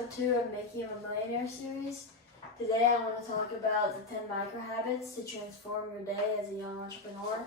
episode 2 of Making a Millionaire series. Today I want to talk about the 10 microhabits to transform your day as a young entrepreneur.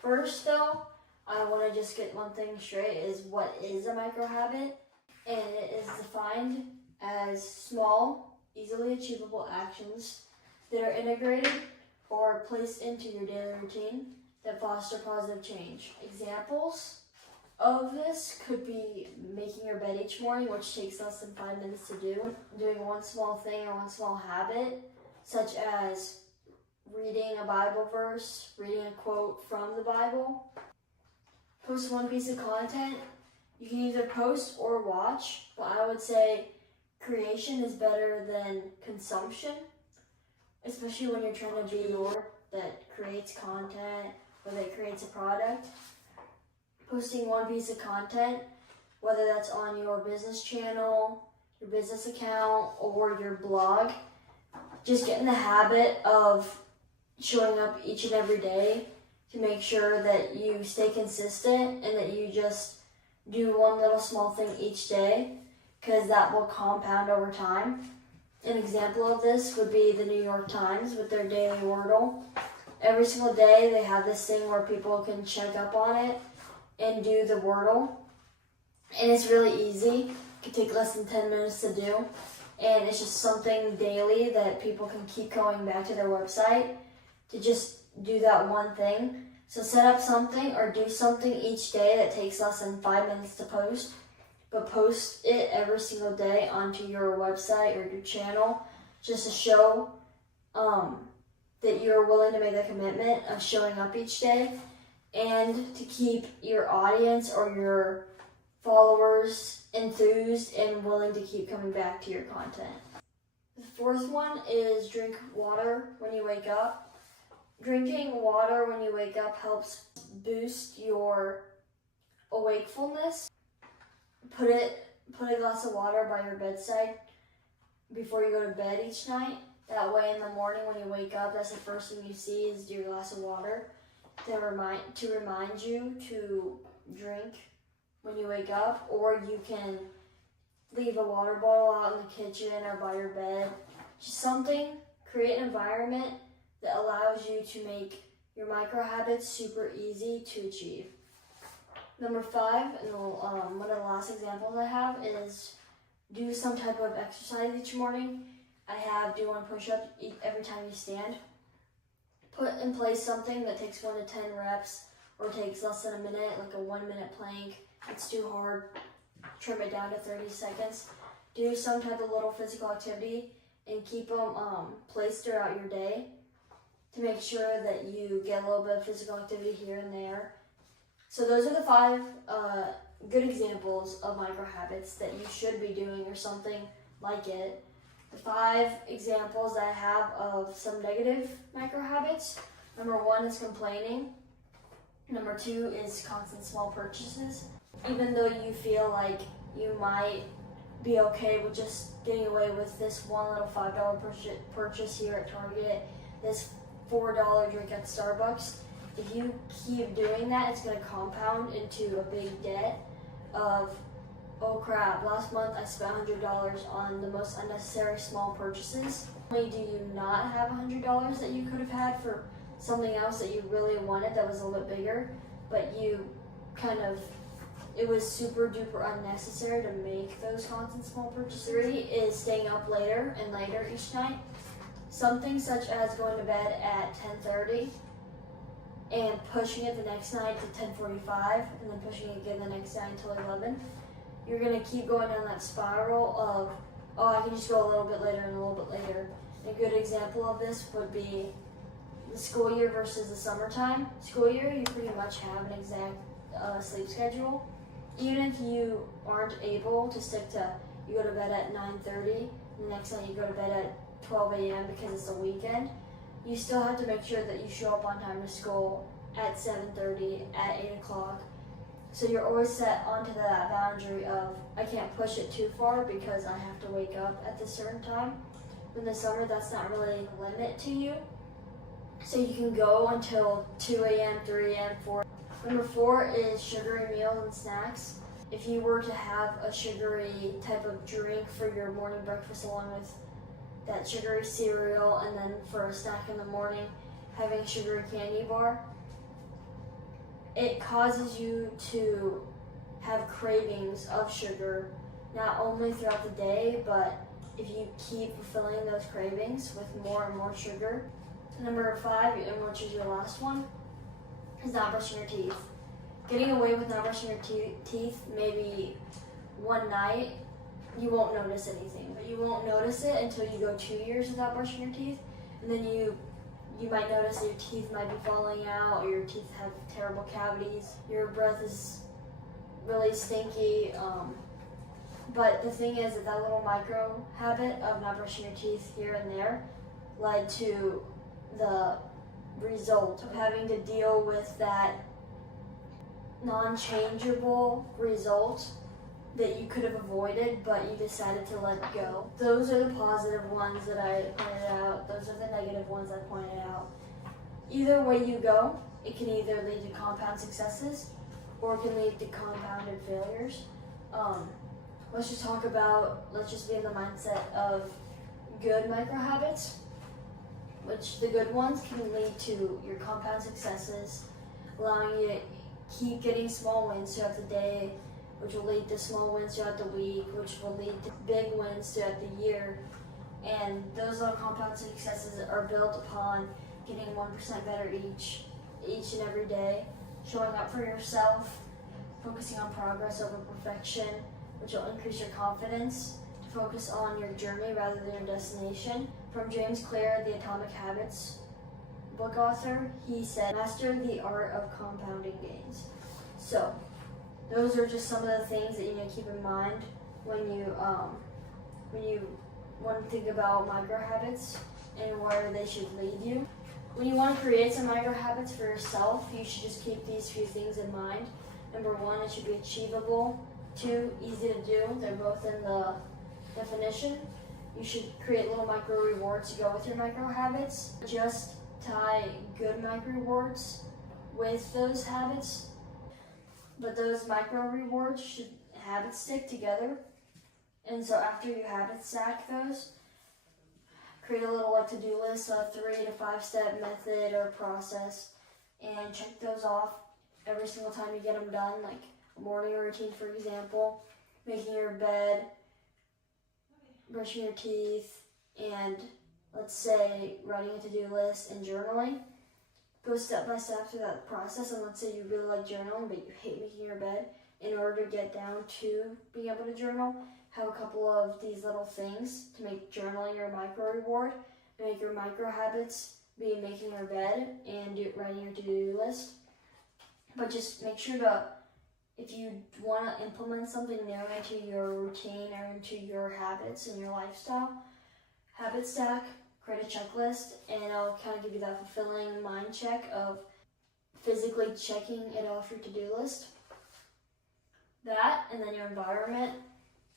First though, I want to just get one thing straight, is what is a microhabit? And it is defined as small, easily achievable actions that are integrated or placed into your daily routine that foster positive change. Examples of this could be making your bed each morning, which takes less than 5 minutes to do. Doing one small thing or one small habit, such as reading a Bible verse, reading a quote from the Bible. Post one piece of content. You can either post or watch, but I would say creation is better than consumption, especially when you're trying to be your that creates content or that creates a product. Posting one piece of content, whether that's on your business channel, your business account, or your blog, just get in the habit of showing up each and every day to make sure that you stay consistent and that you just do one little small thing each day, because that will compound over time. An example of this would be the New York Times with their daily Wordle. Every single day they have this thing where people can check up on it and do the Wordle, and it's really easy. It can take less than 10 minutes to do, and it's just something daily that people can keep going back to their website to just do that one thing. So set up something or do something each day that takes less than 5 minutes to post, but post it every single day onto your website or your channel, just to show that you're willing to make the commitment of showing up each day, and to keep your audience or your followers enthused and willing to keep coming back to your content. The fourth one is drink water when you wake up. Drinking water when you wake up helps boost your awakefulness. Put a glass of water by your bedside before you go to bed each night. That way in the morning when you wake up, that's the first thing you see is your glass of water. To remind you to drink when you wake up, or you can leave a water bottle out in the kitchen or by your bed. Just something, create an environment that allows you to make your micro habits super easy to achieve. Number 5, and one of the last examples I have is do some type of exercise each morning. I have do one push-up every time you stand. Put in place something that takes 1 to 10 reps or takes less than a minute, like a 1-minute plank. It's too hard. Trim it down to 30 seconds. Do some type of little physical activity and keep them placed throughout your day to make sure that you get a little bit of physical activity here and there. So those are the 5 good examples of micro habits that you should be doing or something like it. The 5 examples that I have of some negative micro habits. Number 1 is complaining. Number 2 is constant small purchases. Even though you feel like you might be okay with just getting away with this one little $5 purchase here at Target, this $4 drink at Starbucks, if you keep doing that, it's going to compound into a big debt of, oh crap, last month I spent $100 on the most unnecessary small purchases. Not only do you not have $100 that you could have had for something else that you really wanted that was a little bit bigger, but it was super duper unnecessary to make those constant small purchases. 3 is staying up later and later each night. Something such as going to bed at 10:30 and pushing it the next night to 10:45 and then pushing it again the next night until 11. You're going to keep going down that spiral of, oh, I can just go a little bit later and a little bit later. A good example of this would be the school year versus the summertime. School year, you pretty much have an exact sleep schedule. Even if you aren't able to stick to, you go to bed at 9:30, the next night you go to bed at 12 a.m. because it's the weekend, you still have to make sure that you show up on time to school at 7:30, at 8 o'clock. So you're always set onto that boundary of, I can't push it too far because I have to wake up at this certain time. In the summer, that's not really a limit to you. So you can go until 2 a.m., 3 a.m., 4. Number 4 is sugary meals and snacks. if you were to have a sugary type of drink for your morning breakfast along with that sugary cereal, and then for a snack in the morning, having a sugary candy bar, it causes you to have cravings of sugar, not only throughout the day, but if you keep fulfilling those cravings with more and more sugar. Number 5, and which is your last one, is not brushing your teeth. Getting away with not brushing your teeth, maybe one night, you won't notice anything. But you won't notice it until you go 2 years without brushing your teeth, and then you might notice that your teeth might be falling out, or your teeth have terrible cavities, your breath is really stinky. But the thing is that little micro habit of not brushing your teeth here and there led to the result of having to deal with that non-changeable result that you could have avoided, but you decided to let go. Those are the positive ones that I pointed out. Those are the negative ones I pointed out. Either way you go, it can either lead to compound successes or it can lead to compounded failures. Let's just be in the mindset of good micro habits, which the good ones can lead to your compound successes, allowing you to keep getting small wins throughout the day, which will lead to small wins throughout the week, which will lead to big wins throughout the year. And those little compound successes are built upon getting 1% better each and every day, showing up for yourself, focusing on progress over perfection, which will increase your confidence to focus on your journey rather than your destination. From James Clear, the Atomic Habits book author, he said, master the art of compounding gains. So, those are just some of the things that you need to keep in mind when you want to think about micro habits and where they should lead you. When you want to create some micro habits for yourself, you should just keep these few things in mind. Number 1, it should be achievable. 2, easy to do. They're both in the definition. You should create little micro rewards to go with your micro habits. Just tie good micro rewards with those habits, but those micro rewards should habit stick together. And so after you habit stack those, create a little to-do list, a 3 to 5 step method or process, and check those off every single time you get them done, like a morning routine, for example, making your bed, brushing your teeth, and let's say writing a to-do list and journaling. Go step by step through that process, and let's say you really like journaling but you hate making your bed. In order to get down to being able to journal, have a couple of these little things to make journaling your micro reward, make your micro habits be making your bed and writing your to-do list. But just make sure to, if you want to implement something new into your routine or into your habits and your lifestyle, habit stack, create a checklist, and it'll kind of give you that fulfilling mind check of physically checking it off your to-do list. That, and then your environment.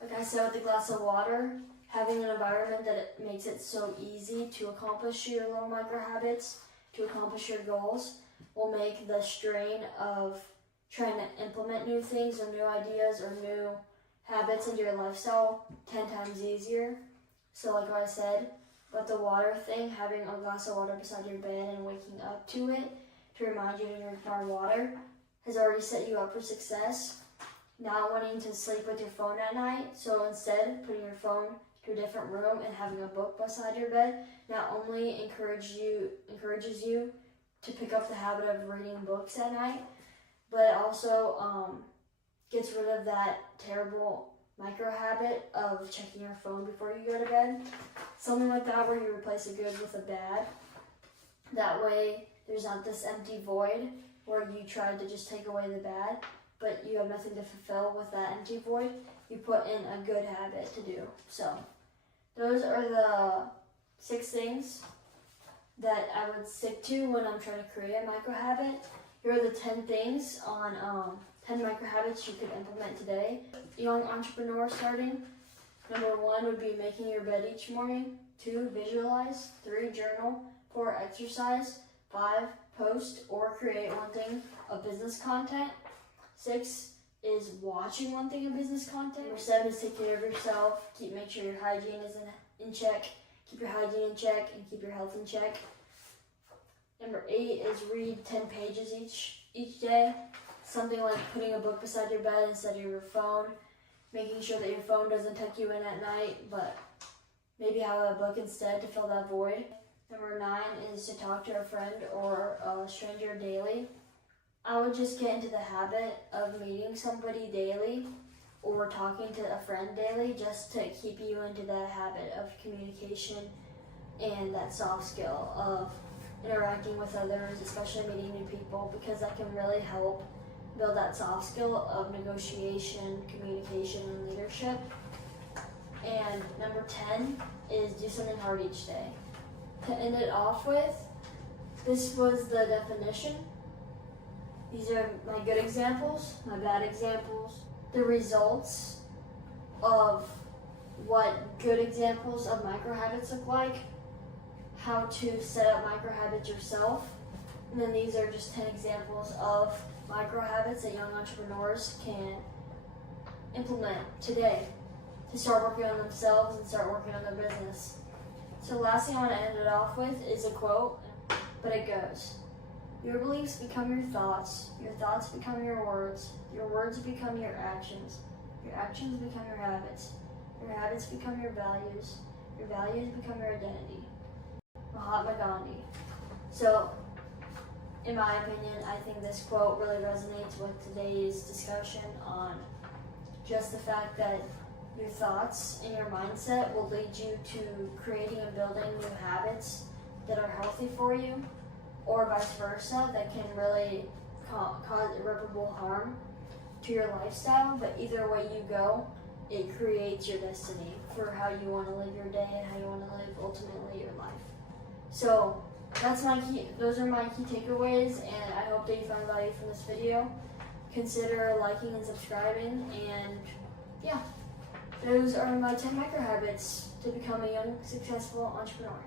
Like I said with the glass of water, having an environment that it makes it so easy to accomplish your little micro habits, to accomplish your goals, will make the strain of trying to implement new things or new ideas or new habits into your lifestyle 10 times easier. So like what I said, but the water thing, having a glass of water beside your bed and waking up to it to remind you to drink more water has already set you up for success. Not wanting to sleep with your phone at night, so instead putting your phone to a different room and having a book beside your bed not only encourages you to pick up the habit of reading books at night, but it also gets rid of that terrible micro habit of checking your phone before you go to bed. Something like that where you replace a good with a bad. That way there's not this empty void where you try to just take away the bad, but you have nothing to fulfill with that empty void. You put in a good habit to do. So those are the 6 things that I would stick to when I'm trying to create a micro habit. Here are the 10 things on 10 micro habits you could implement today. Young entrepreneur starting. Number 1 would be making your bed each morning. 2, visualize. 3, journal. 4, exercise. 5, post or create one thing of business content. 6, is watching one thing in business content. Number 7 is take care of yourself. Make sure your hygiene is in check. Keep your hygiene in check and keep your health in check. Number 8 is read 10 pages each day. Something like putting a book beside your bed instead of your phone. Making sure that your phone doesn't tuck you in at night, but maybe have a book instead to fill that void. Number 9 is to talk to a friend or a stranger daily. I would just get into the habit of meeting somebody daily or talking to a friend daily just to keep you into that habit of communication and that soft skill of interacting with others, especially meeting new people, because that can really help build that soft skill of negotiation, communication, and leadership. And number 10 is do something hard each day. To end it off with, this was the definition. These are my good examples, my bad examples, the results of what good examples of microhabits look like, how to set up microhabits yourself, and then these are just 10 examples of microhabits that young entrepreneurs can implement today to start working on themselves and start working on their business. So the last thing I want to end it off with is a quote, but it goes, your beliefs become your thoughts become your words become your actions become your habits become your values become your identity. Mahatma Gandhi. So, in my opinion, I think this quote really resonates with today's discussion on just the fact that your thoughts and your mindset will lead you to creating and building new habits that are healthy for you, or vice versa, that can really cause irreparable harm to your lifestyle. But either way you go, it creates your destiny for how you want to live your day and how you want to live ultimately your life. So those are my key takeaways, and I hope that you found value from this video. Consider liking and subscribing, and yeah, those are my 10 microhabits to become a young, successful entrepreneur.